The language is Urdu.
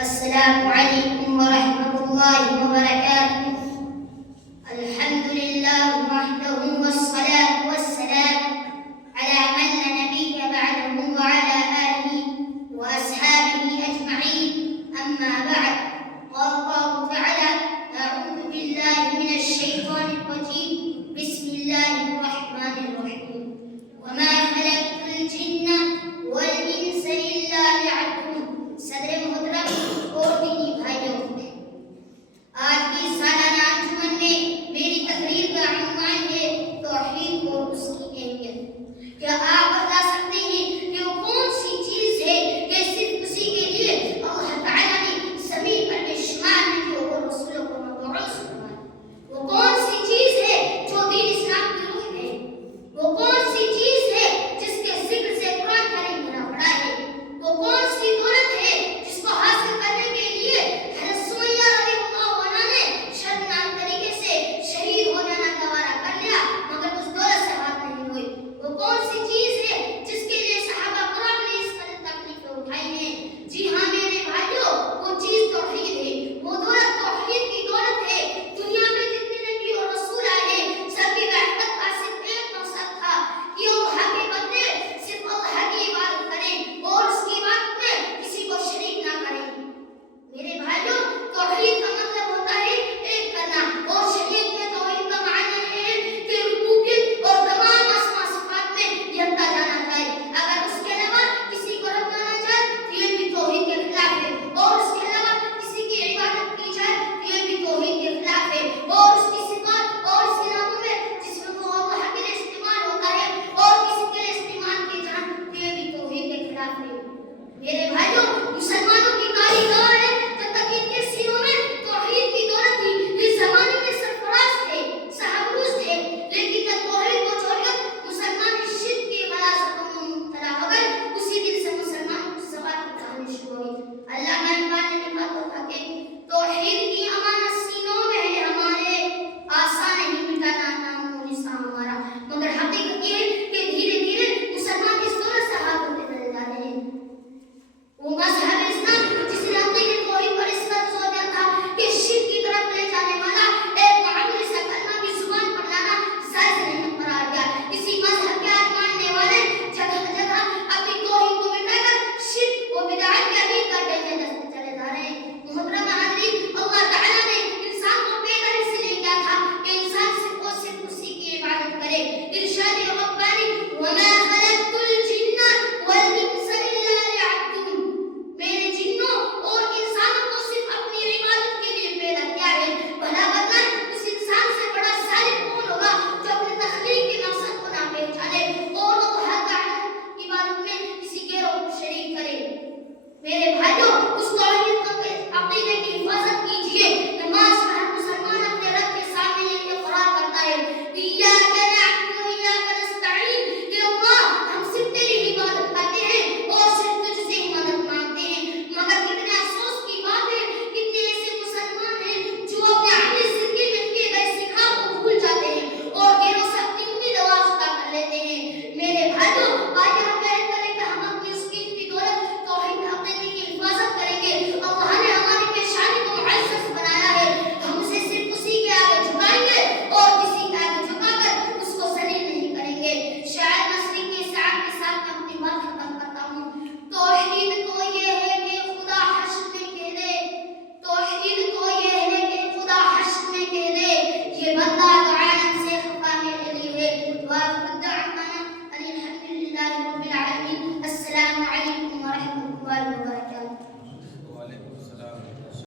السلام علیکم ورحمۃ اللہ وبرکاتہ. الحمد للہ وحدہ والصلاة والسلام على من لا نبی بعدہ وعلى آلہ وأصحابہ اجمعین. اما بعد. قال اللہ تعالی: اعوذ باللہ من الشیطان الرجیم. بسم اللہ الرحمن الرحیم. وما خلقت الجن والانس الا ليعبدون. صدر محترم اور دینی بھائیوں، آج کی سالانہ انجمن میں میری تقریر کا عنوان ہے توحید اور اس کی اہمیت. کیا آپ بتا سکتے ہیں کہ وہ کون سی چیز ہے کہ صرف اسی کے لیے اللہ تعالیٰ نے زمین پر بے شمار نبیوں اور رسولوں کو مبعوث فرمایا؟ وہ کون سی چیز ہے جو دین اسلام کی روح ہے؟ وہ کون سی چیز ہے جس کے ذکر سے قرآن کریم بنا پڑا ہے؟ وہ کون سی دولت ہے جس کو حاصل کرنے کے لیے حضرت سمیہ رضی اللہ عنہا نے شرمناک طریقے سے شہید ہو جانا گوارا کر لیا مگر اس دولت سے بات نہیں ہوئی؟ وہ کون سی چیز ہے جس کے لیے صحابہ کرام نے اس قدر تکلیفیں اٹھائی ہیں؟ جی ہاں میرے بھائیوں، وہ چیز توحید ہے. وہ دولت توحید کی دولت ہے. دنیا میں جتنے نبی اور رسول آئے ہیں سب کی بعثت کا صرف ایک مقصد تھا کہ اللہ کے بندے صرف اللہ کی عبادت کریں اور اس کی عبادت میں کسی کو شریک نہ کریں. میرے بھائیوں، توحید کا مطلب ہوتا ہے ایک کرنا، اور شریعت میں توحید کا معنی یہ ہے کہ ربوبیت اور تمام اسماء صفات میں یکتا جانا چاہیے. اگر اس کے علاوہ کسی کو رب مانا جائے تو یہ بھی توحید کے خلاف ہے، اور اس کے علاوہ کسی کی عبادت کی جائے تو یہ بھی توحید کے خلاف ہے، اور اس کی صفات اور اس کے ناموں میں جس میں وہ اللہ کے لیے استعمال ہوتا ہے اور کسی کے لیے استعمال کی جائے تو یہ بھی توحید کے خلاف ہے. میرے بھائیوں، مسلمانوں کی کاری کہاں ہے جب تک ان کے سینوں میں توحید کی دولت تھی؟ اس زمانے میں سرفراز تھے، صحابروز تھے، لیکن جب توحید کو چھوڑ کر مسلمان شرک کی غلاظتوں میں مبتلا ہو گئے، اسی دن سے مسلمانوں کی زوال کی کہانی شروع ہوئی. علامہ اقبال نے لکھا تھا کہ توحید کی امانت سینوں میں ہے ہمارے، آسان نہیں مٹانا نام و نشان ہمارا. مگر حقیقت یہ ہے کہ دھیرے دھیرے مسلمان اس دولت سے ہاتھ دھوتے چلے جا رہے ہیں. وہ مذہب اسلام جس نے عقیدے توحید پر اس قدر زور دیا تھا کہ شرک کی طرف لے جانے والا ایک معمولی سا کلمہ بھی زبان پر لانا جائز نہیں قرار دیا. اسی مذہب کے ماننے والے جگہ جگہ اپنی توحید کو مٹا کر شرک و بدعت کی امین کرتے چلے جا رہے ہیں. محترم حضرین، اللہ تعالیٰ نے انسان کو پیدا اس لیے کیا تھا کہ انسان صرف اسی کی عبادت کرے. ارشاد ربانی: وما خلقت الجن والانس الا ليعبدون. میرے جنوں اور انسانوں کو صرف اپنی عبادت کے لیے پیدا کیا ہے. بھلا بتائیں اس انسان سے بڑا ظالم کون ہوگا جو اپنے تخلیق کے مقصد کو نہ پہچانے اور اللہ تعالیٰ کی عبادت میں کسی غیروں کو شریک کرے. میرے